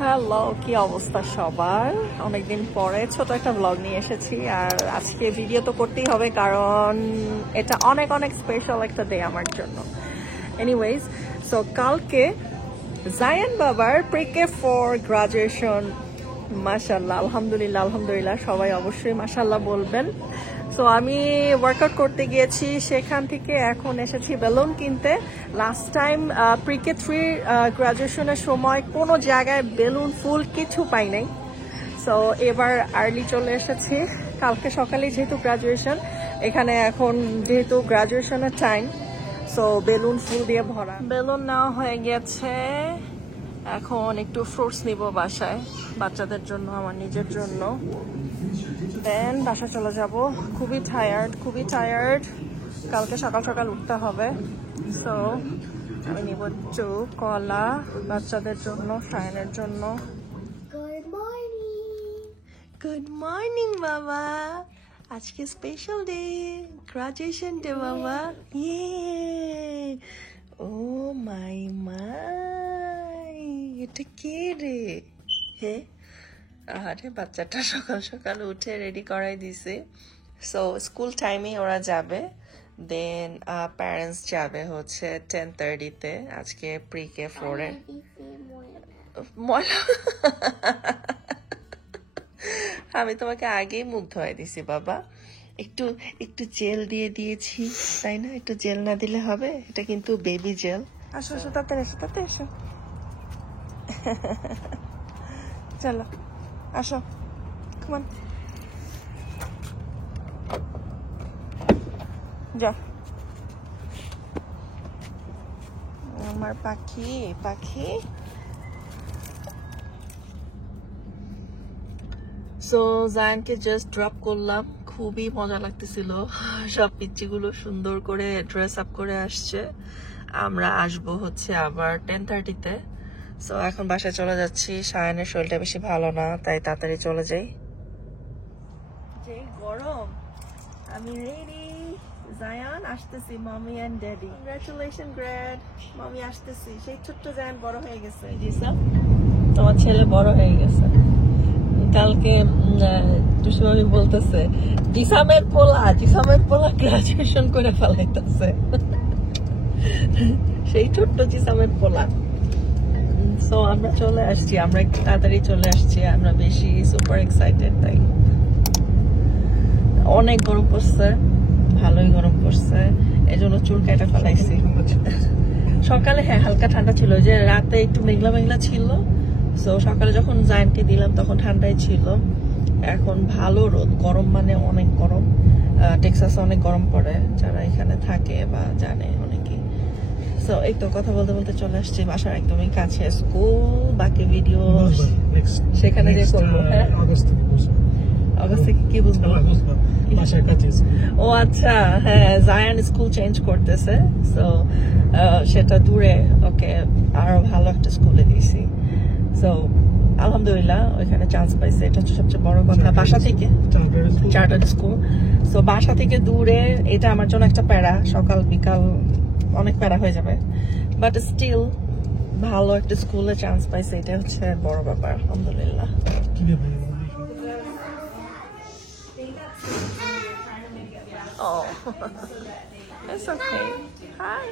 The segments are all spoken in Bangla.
হ্যালো, কি অবস্থা সবার? অনেকদিন পরে ছোট একটা ব্লগ নিয়ে এসেছি। আর আজকে ভিডিও তো করতেই হবে, কারণ এটা অনেক অনেক স্পেশাল একটা ডে আমার জন্য। এনিওয়েজ, সো কালকে জায়ান বাবার প্রিকে ফর গ্রাজুয়েশন। মাশাআল্লাহ, আলহামদুলিল্লাহ আলহামদুলিল্লাহ, সবাই অবশ্যই মাশাআল্লাহ বলবেন। সো আমি ওয়ার্কআউট করতে গিয়েছি, সেখান থেকে এখন এসেছি বেলুন কিনতে। লাস্ট টাইম প্রিকে 3 গ্রাজুয়েশনের সময় কোনো জায়গায় বেলুন ফুল কিছু পাই নাই। সো এবার আর্লি চলে এসেছি, কালকে সকালে যেহেতু গ্রাজুয়েশন, এখানে এখন যেহেতু গ্রাজুয়েশনের টাইম, সো বেলুন ফুল দিয়ে ভরা। বেলুন নেওয়া হয়ে গেছে, এখন একটু ফ্রুটস নিব বাসায়, বাচ্চাদের জন্য, আমার নিজের জন্য। দেন বাসা চলে যাব। খুবই টায়ার্ড, কালকে সকাল সকাল উঠতে হবে। সো আমি নিব একটু কলা বাচ্চাদের জন্য, সায়নের জন্য। গুড মর্নিং বাবা, আজকে স্পেশাল ডে, গ্রাজুয়েশন ডে বাবা। ইয়ে, ও মাই এটা কে রে? হে, আরে বাচ্চাটা সকাল সকাল উঠে রেডি করাই দিছে। সো স্কুল টাইমে ওরা যাবে, দেন প্যারেন্টস যাবে হচ্ছে 10:30-তে আজকে প্রিকে 4-এ। আমি তোমাকে আগেই মুখ ধোয়াই দিছি বাবা, একটু একটু জেল দিয়ে দিয়েছি, তাই না? একটু জেল না দিলে হবে? এটা কিন্তু বেবি জেল। আসো আসো, তাড়াতাড়ি এসো। চলো আসো, come on. যা আমার পাখি। সো জায়ানকে জাস্ট ড্রপ করলাম, খুবই মজা লাগতেছিল। সব পিচ্চিগুলো সুন্দর করে ড্রেস আপ করে আসছে। আমরা আসবো হচ্ছে আবার 10:30-তে। সো এখন বাসায় চলে যাচ্ছি, সায়নের শরীরটা বেশি ভালো না, তাই তাড়াতাড়ি চলে যাই। যে গরম, আমি রেডি। জায়ান আসতেছি, মামি এন্ড ড্যাডি। কংগ্রাচুলেশন গ্র্যাড, মামি আসতেছি। সেই ছোট্ট জায়ান বড় হয়ে গেছে। জি স্যার, তোমার ছেলে বড় হয়ে গেছে। কালকে টুসু মামি বলতেছে জিসামের পোলা গ্রাজুয়েশন করে ফেলাইতেছে। সেই ছোট্ট জিসামের পোলা। সো আমরা চলে আসছি, আমরা একটু তাড়াতাড়ি চলে আসছি, আমরা বেশি সুপার এক্সাইটেড। তাই অনেক গরম পড়ছে, ভালোই গরম পড়ছে, এই জন্য চুল কেটে ফেলাইছি। সকালে হ্যাঁ হালকা ঠান্ডা ছিল, যে রাতে একটু মেঘলা ছিল। সো সকালে যখন জায়ানকে দিলাম তখন ঠান্ডাই ছিল, এখন ভালো রোদ, গরম মানে অনেক গরম। টেক্সাসে অনেক গরম পড়ে, যারা এখানে থাকে বা জানে অনেকেই। সো এই তো কথা বলতে বলতে চলে আসছি বাসার একদমই কাছে। স্কুল বাকি ভিডিও সেখানে যে করবো। হ্যাঁ, অগস্ট থেকে কি বুঝবো? ও আচ্ছা, হ্যাঁ, জায়ান স্কুল চেঞ্জ করতেছে, সো সেটা দূরে, ওকে আরো ভালো একটা স্কুলে দিয়েছি। সো আলহামদুলিল্লাহ ওইখানে চান্স পাইছে, এটা হচ্ছে সবচেয়ে বড় কথা। বাসা থেকে চার্টার্ড স্কুল, সো বাসা থেকে দূরে, এটা আমার জন্য একটা প্যারা, সকাল বিকাল অনেক প্যারা হয়ে যাবে, বাট স্টিল ভালো একটা স্কুলে চান্স পাইছে, এটা হচ্ছে বড় ব্যাপার, আলহামদুলিল্লাহ। Oh, it's okay. Hi.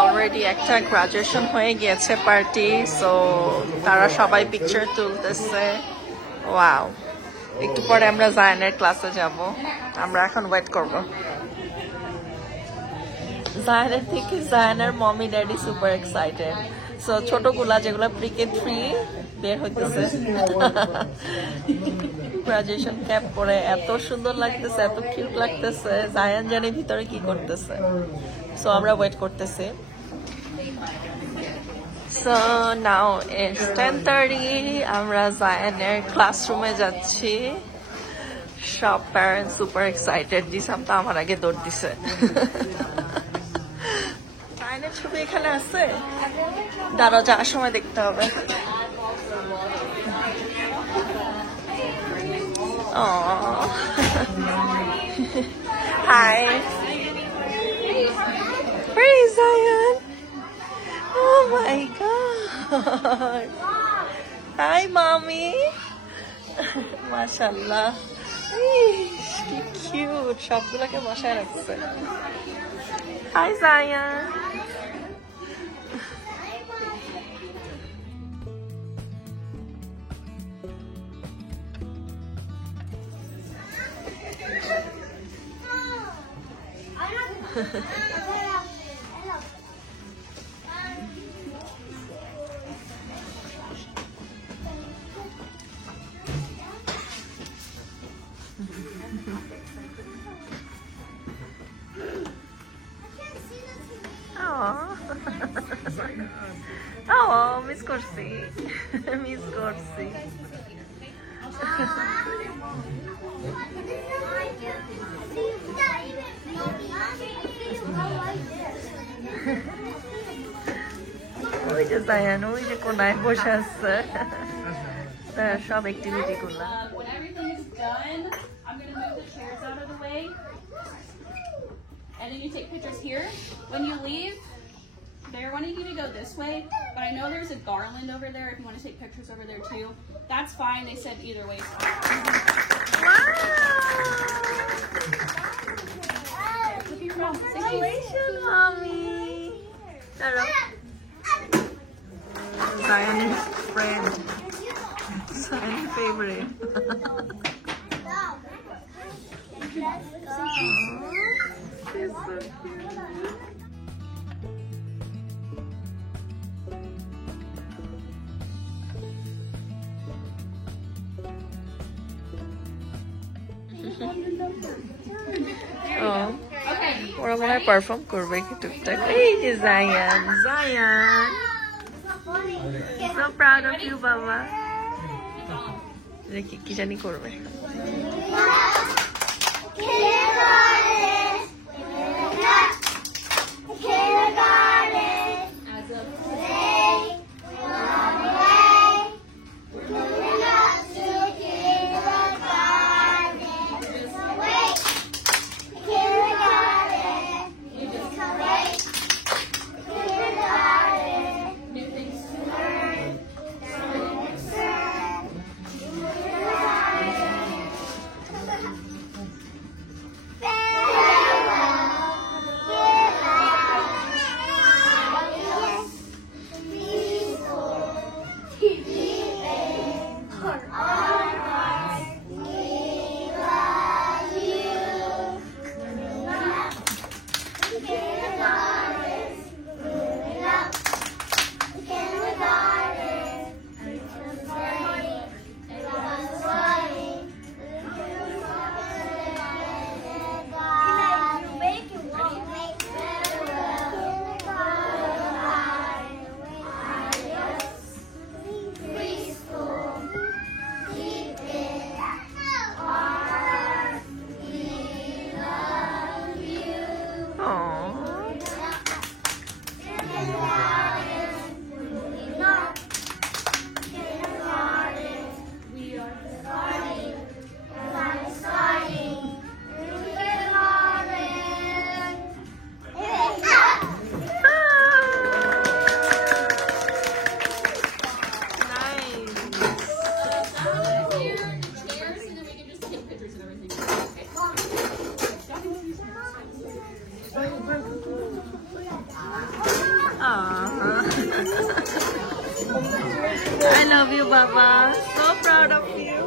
Already একটা গ্রাজুয়েশন হয়ে গিয়েছে পার্টি, সো তারা সবাই পিকচার তুলতেছে। ওয়াও, একটু পরে আমরা জায়ানের ক্লাসে যাব, আমরা এখন ওয়েট করব। জায়ানের থেকে জায়ানের mummy daddy super excited. So ছোটগুলা যেগুলা প্রিকে 3 বের হইতেছে, গ্রাজুয়েশন ক্যাপ পরে এত সুন্দর লাগতেছে, এত কিউট লাগতেছে। জায়ান জানে ভিতরে কি করতেছে। সো আমরা ওয়েট করতেছি। সো নাও ইটস 10:30, আমরা জায়ানের ক্লাসরুমে যাচ্ছি। সব প্যারেন্টস সুপার এক্সাইটেড। জিসাম তো আমার আগে দৌড় দিছে। জায়ানের ছবি এখানে আছে, দাঁড়াও, যাওয়ার সময় দেখতে হবে। Aww. Hi. Where is Zion? Oh my god. Hi মামি। মাশাআল্লাহ, কি কিউট, সবগুলোকে বসায় রাখছে। Hi Zion. মিস করছি, মিস করছি। ওই যে জায়ান, ওই যে কোনায় বসে আছে, তার সব অ্যাক্টিভিটি গুলা। And then you take pictures here. When you leave, they're wanting you to go this way, but I know there's a garland over there if you want to take pictures over there too. That's fine. They said either way. Congratulations, mommy. Hello. Zion's friend. Zion's favorite. She's so cute. ওরা মনে হয় পারফর্ম করবে কি টুকটাক। এই যে Zayan, Zayan, so proud of you বাবা। দেখি কি জানি করবে। I love you, Baba. So proud of you.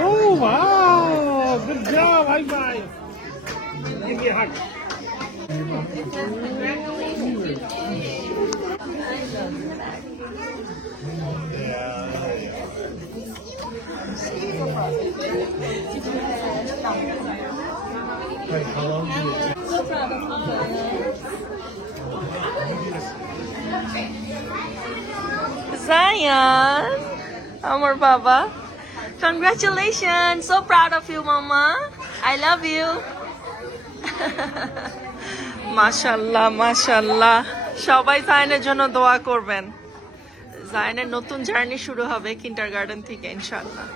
Oh, wow. Good job. High five. Give me a hug. How long do you So proud of Zion, Amar Baba. Congratulations. So proud of you, Mama. I love you. Mashallah, mashallah. সবাই জায়নের জন্য দোয়া করবেন। জায়নের নতুন জার্নি শুরু হবে কিন্ডারগার্টেন থেকে ইনশাআল্লাহ।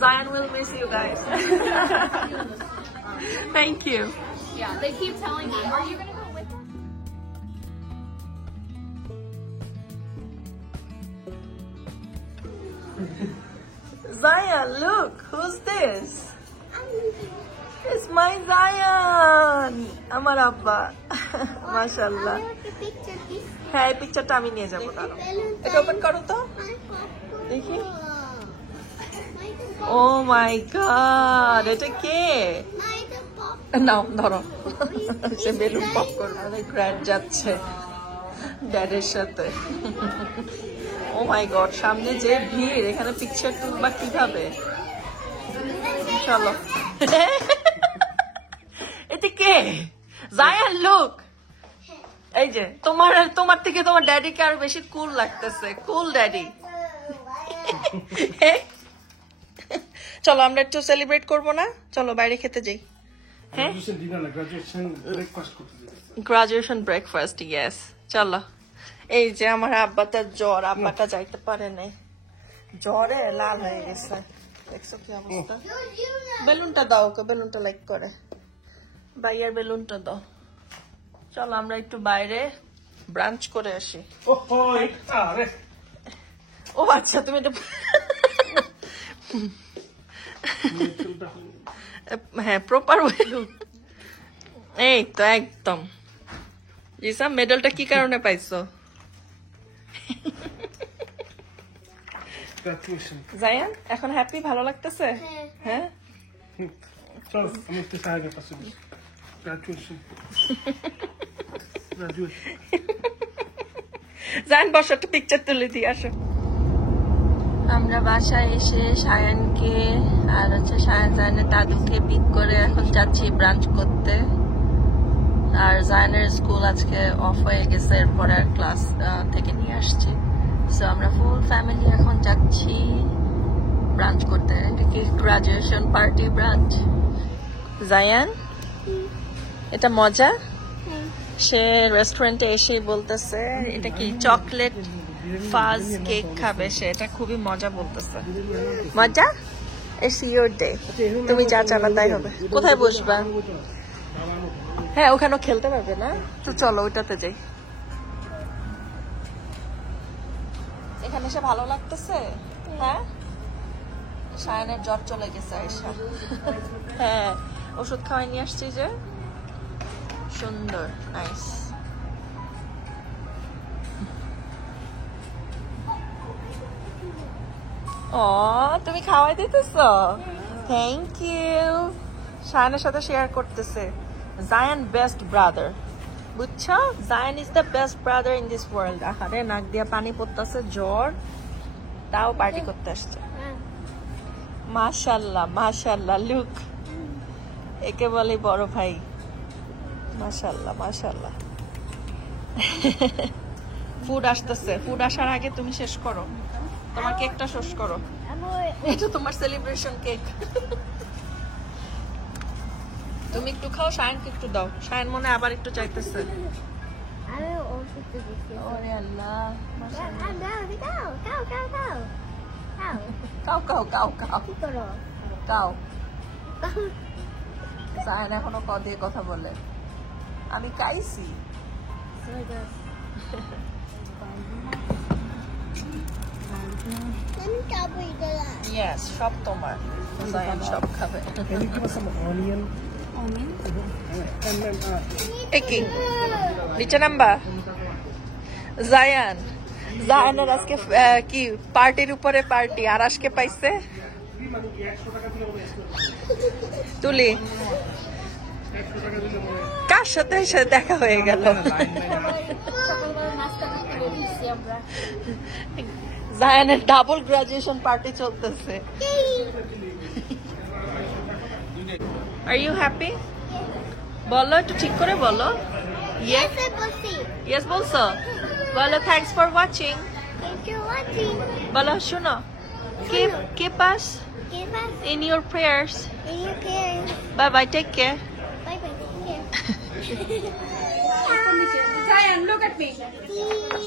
Zion will miss you guys. Thank you. Yeah, they keep telling me, are you gonna go with us? Zion, look, who's this? It's my Zion. আমার আব্বা মাশাআল্লাহ। হ্যাঁ এই পিকচারটা আমি নিয়ে যাবো দাঁড়াও। এটা ওপেন করো তো দেখি। ও মাই গড, এটা কে? নাও ধরো। সে বেলুন পপ করবে, গ্র্যান্ড যাচ্ছে ড্যাডের সাথে। ও মাই গড, সামনে যে ভিড়, এখানে পিকচার তুলবা কিভাবে? চলো। এটা কে? জায়ান লুক, এই যে তোমার থেকে তোমার ড্যাডিকে আরো বেশি কুল লাগতেছে। কুল ড্যাডি। চলো আমরা একটু সেলিব্রেট করবো না? চলো বাইরে খেতে যাই। হ্যাঁ গ্রাজুয়েশন ব্রেকফাস্ট, ইয়েস। চলো। এই যে আমার আব্বাটার জ্বর, আব্বাটা যাইতে পারে নাই, জ্বরে লাল হয়ে গেছে। দেখছো কি অবস্থা? বেলুনটা দাও ওকে, বেলুনটা লাইক করে। ভাইয়ার বেলুনটা দাও। চলো আমরা একটু বাইরে ব্রাঞ্চ করে আসি। ও আচ্ছা, তুমি এটা হ্যাঁ প্রপার এই তো একদম। জিসা মেডেলটা কি কারণে পাইছো? জায়ান এখন হ্যাপি, ভালো লাগতেছে? হ্যাঁ চল আমি একটু সাহায্য করছি। জায়ান বসো, একটা পিকচার তুলে দিয়ে আসো। আমরা বাসায় এসে সায়ানকে আর জায়ানের দাদুকে পিক করে এখন যাচ্ছি ব্রাঞ্চ করতে। আর জায়ানের স্কুল আজকে অফ হয়ে গেছে, এরপরে ক্লাস থেকে নিয়ে আসছি। সো আমরা ফুল ফ্যামিলি এখন যাচ্ছি ব্রাঞ্চ করতে। এটা কি গ্রাজুয়েশন পার্টি ব্রাঞ্চ? জায়ান এটা মজা? সে রেস্টুরেন্টে এসেই বলতেছে এটা কি চকলেট ফাজ কেক খাবে সে, এটা খুবই মজা বলতেছে। মজা? ইটস ইওর ডে, তুমি যা চাবা তাই হবে। কোথায় বসবা? হ্যাঁ ওখানেও খেলতে পারবে না, তো চলো ওইটাতে যাই। এখানে এসে ভালো লাগতেছে? হ্যাঁ সায়নের জ্বর চলে গেছে আয়শা। হ্যাঁ ওষুধ খাওয়াই নিয়ে আসছি যে, সুন্দর নাইস। ও তুমি খাওয়াই দিতেছ, থ্যাংক ইউ। শায়নের সাথে শেয়ার করতেছে। জায়ান বেস্ট ব্রাদার, বুঝছো? Zayan is the best brother in this world. আহারে নাক দিয়া পানি পড়তেছে, জ্বর, তাও পার্টি করতে আসছে। মাশাল্লাহ মাশাল্লাহ, লুক একে বলে বড় ভাই। মাশাল্লাহ মাশাল্লাহ। ফুড আসতেছে, ফুড আসার আগে তুমি শেষ করো, তোমার কেকটা শেষ করো। এটা তোমার সেলিব্রেশন কেক। তুমি একটু খাও, শায়নকে একটু দাও। শায়ন মনে আবার একটু চাইতেছে। ওরে আল্লাহ, কাও কাও কাও কাও কাও। শায়ন এখনো ক দিয়ে কথা বলে, আমি খাইছি। Yes, সব তোমার। জায়ান সব খাবে। Can you give us some onion? And then একই নিচে নাম্বা। জায়ানের আজকে কি পার্টির উপরে পার্টি, আর আজকে পাইছে তুলি। কার সাথে এসে দেখা হয়ে গেল? জায়ানের ডাবল গ্রাজুয়েশন পার্টি চলতেছে। Are you happy? বলো একটু ঠিক করে বলো। ইয়েস বলছো? বলো থ্যাংকস ফর ওয়াচিং। বলো শোনো, keep us in your prayers. Bye bye, take care. Zion, look at me.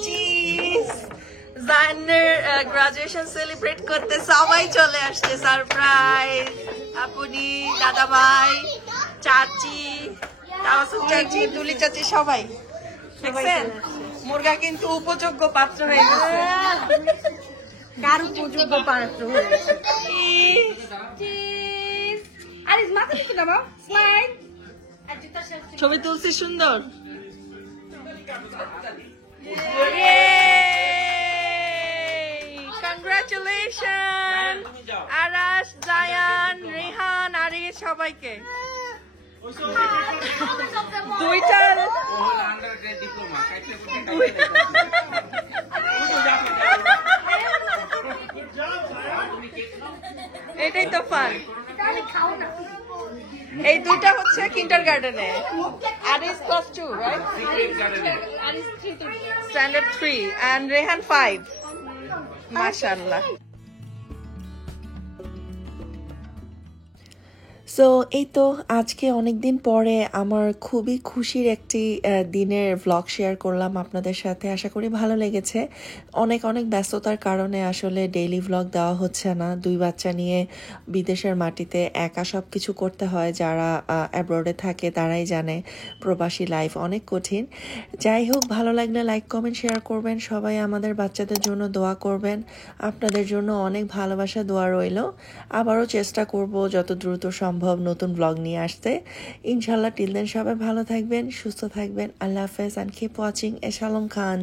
Cheese. জায়ানের গ্রাজুয়েশন সেলিব্রেট করতে সবাই চলে আসছে, সারপ্রাইজ। আপুনি, দাদা ভাই, চাচি, তাওয়াসুফ চাচি, দুলি চাচি সবাই দেখছেন মুরগা কিন্তু উপযোগ্য পাত্র হয়ে গেছে। কার উপযোগ্য পাত্র হয়েছে? আরে মাথা নিচে নামাও, স্মাইল। ছবি তুলছি সুন্দর। কংগ্রাচুলেশন আরাশ, জায়ান, রেহান, আরিস সবাইকে। দুইটা এটাই তো ফান। এই দুইটা হচ্ছে কিন্ডারগার্টেনে, Aris class 2 right, standard 3 and Rehan 5 মাশাআল্লাহ। সো এই তো আজকে অনেক দিন পরে আমার খুবই খুশির একটি দিনের ভ্লগ শেয়ার করলাম আপনাদের সাথে। আশা করি ভালো লেগেছে। অনেক অনেক ব্যস্ততার কারণে আসলে ডেইলি ভ্লগ দেওয়া হচ্ছে না। 2 বাচ্চা নিয়ে বিদেশের মাটিতে একা সব কিছু করতে হয়। যারা অ্যাব্রডে থাকে তারাই জানে প্রবাসী লাইফ অনেক কঠিন। যাই হোক, ভালো লাগলে লাইক কমেন্ট শেয়ার করবেন। সবাই আমাদের বাচ্চাদের জন্য দোয়া করবেন। আপনাদের জন্য অনেক ভালোবাসা দোয়া রইল। আবারও চেষ্টা করব যত দ্রুত সম্ভব নতুন ব্লগ নিয়ে আসতে ইনশাল্লাহ। টিল দেন সবাই ভালো থাকবেন, সুস্থ থাকবেন। আল্লাহ হাফেজ and keep watching এশালম খান।